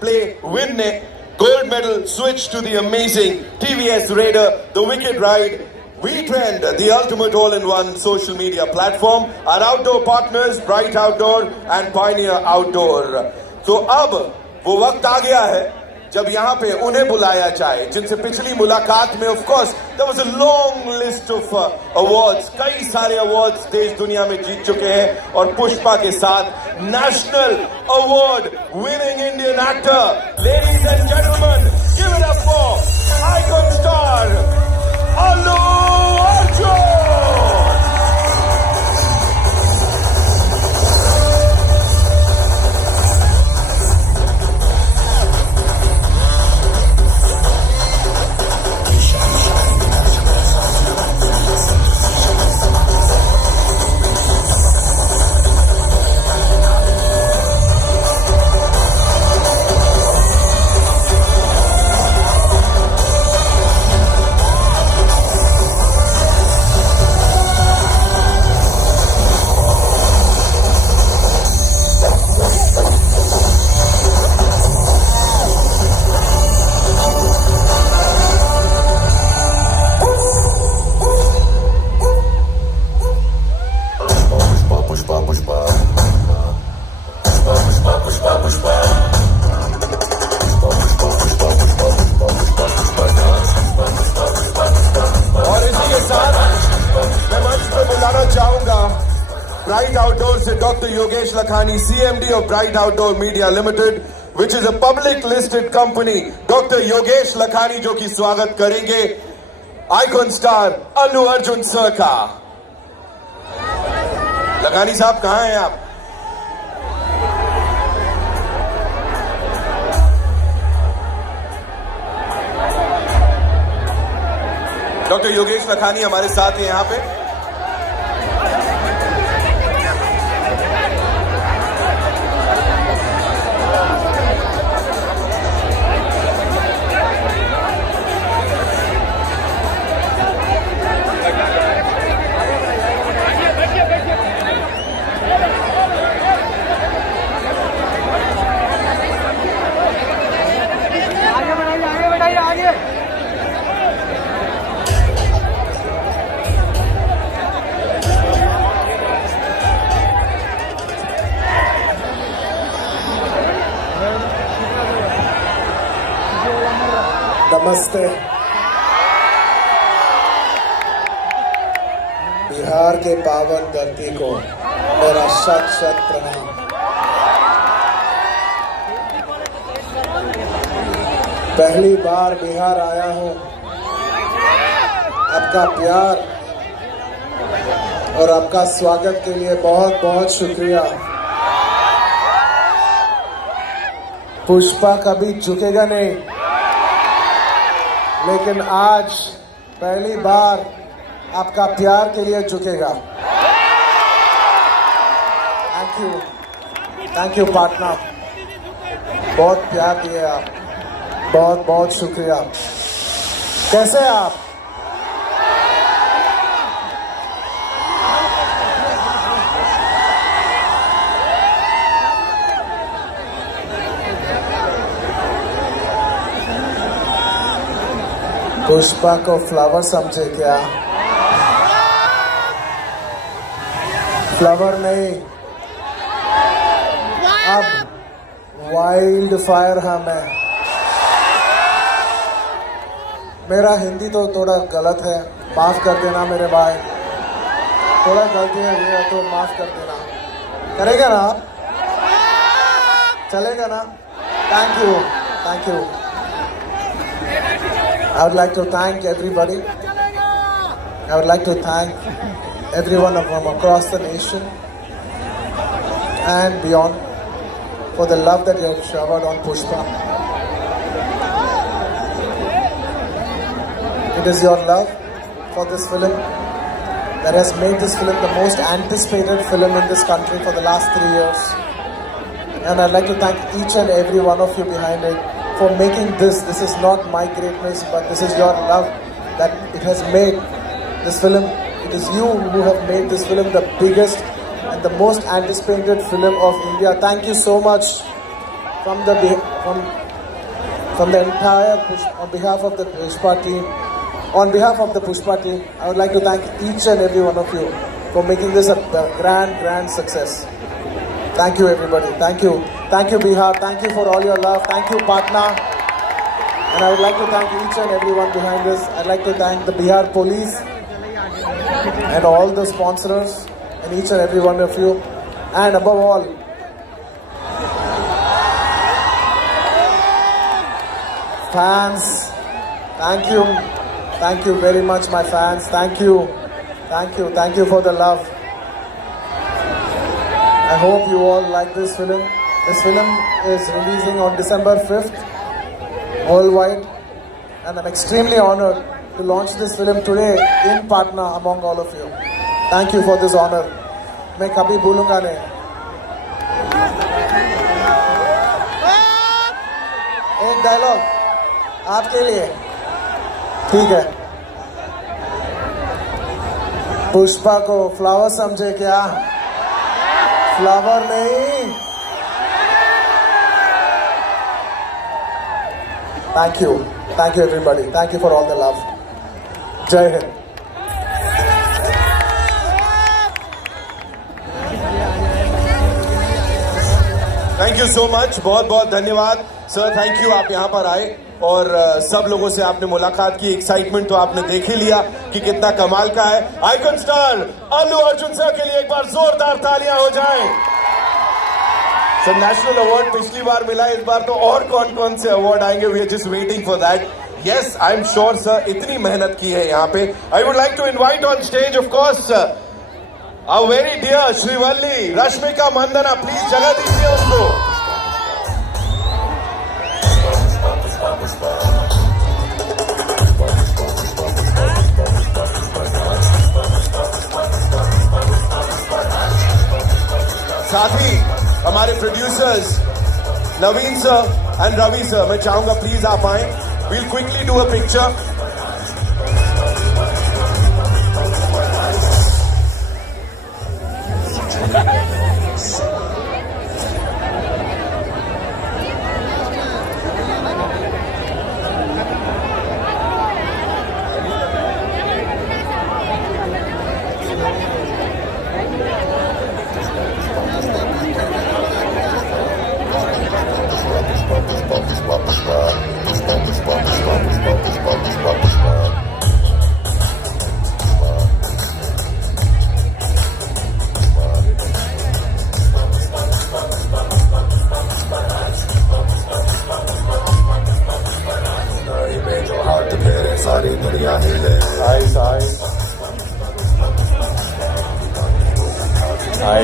play win ne gold medal switch to the amazing TVS Raider, the Wicked Ride. We Trend, the ultimate all-in-one social media platform. Our outdoor partners, Bright Outdoor and Pioneer Outdoor. तो अब वो वक्त आ गया है जब यहाँ पे उन्हें बुलाया जाए जिनसे पिछली मुलाकात में of course there was a long list of awards, कई सारे अवार्ड्स देश दुनिया में जीत चुके हैं और पुष्पा के साथ national award winning Indian actor. Ladies and gentleman, give it up for icon star Allu Arjun. Bright Outdoor से Dr. Yogesh Lakhani, CMD of Bright Outdoor Media Limited, which is a public listed company. Dr. Yogesh Lakhani जो कि स्वागत करेंगे icon star Allu Arjun sir का. लखानी साहब कहां हैं आप? डॉक्टर योगेश लखानी हमारे साथ हैं यहां पे. नमस्ते. बिहार के पावन धरती को मेरा शत शत प्रणाम. पहली बार बिहार आया हूं. आपका प्यार और आपका स्वागत के लिए बहुत बहुत शुक्रिया. पुष्पा कभी झुकेगा नहीं, लेकिन आज पहली बार आपका प्यार के लिए झुकेगा. Thank you partner. बहुत प्यार दिए आप. बहुत बहुत शुक्रिया. कैसे हैं आप? पुष्पा को फ्लावर समझे क्या? फ्लावर नहीं, अब वाइल्ड फायर है मैं. मेरा हिंदी तो थोड़ा गलत है, माफ कर देना मेरे भाई. थोड़ा गलतियां हुई है तो माफ कर देना. करेगा ना? चलेगा ना? Thank you. I would like to thank everybody. I would like to thank everyone from across the nation and beyond for the love that you have showered on Pushpa. It is your love for this film that has made this film the most anticipated film in this country for the last 3 years. And I'd like to thank each and every one of you behind it for making this. This is not my greatness, but this is your love that it has made this film. It is you who have made this film the biggest and the most anticipated film of India. Thank you so much. from the entire on behalf of the Pushpa team, I would like to thank each and every one of you for making this a grand success. Thank you, everybody. Thank you, Bihar. Thank you for all your love. Thank you, Patna. And I would like to thank each and everyone behind this. I'd like to thank the Bihar police and all the sponsors and each and every one of you. And above all, fans, thank you very much, my fans. Thank you for the love. I hope you all like this film. This film is releasing on December 5th worldwide, and I'm extremely honored to launch this film today in Patna among all of you. Thank you for this honor. मैं कभी भूलूंगा नहीं. एक dialogue आपके लिए, ठीक है? पुष्पा को फ्लावर समझे क्या? फ्लावर नहीं. Thank you everybody. Thank you for all the love. Jai Hind. Thank you so much. बहुत बहुत धन्यवाद सर. थैंक यू, आप यहाँ पर आए और सब लोगों से आपने मुलाकात की. एक्साइटमेंट तो आपने देख ही लिया कि कितना कमाल का है. Icon star Allu Arjun sir के लिए एक बार जोरदार तालियां हो जाएं. सर नेशनल अवार्ड पिछली बार मिला, इस बार तो और कौन कौन से अवार्ड आएंगे? We are just waiting for that. Yes, I am sure sir, इतनी मेहनत की है यहाँ पे. I would like to invite on stage of course our very dear Shrivalli, Rashmika Mandana. Please जगह दीजिए उनको. साथ ही हमारे producers Naveen sir and Ravi sir, मैं चाहूंगा प्लीज आप आए. We'll quickly do a picture. सारी दुनिया हिले. Hi.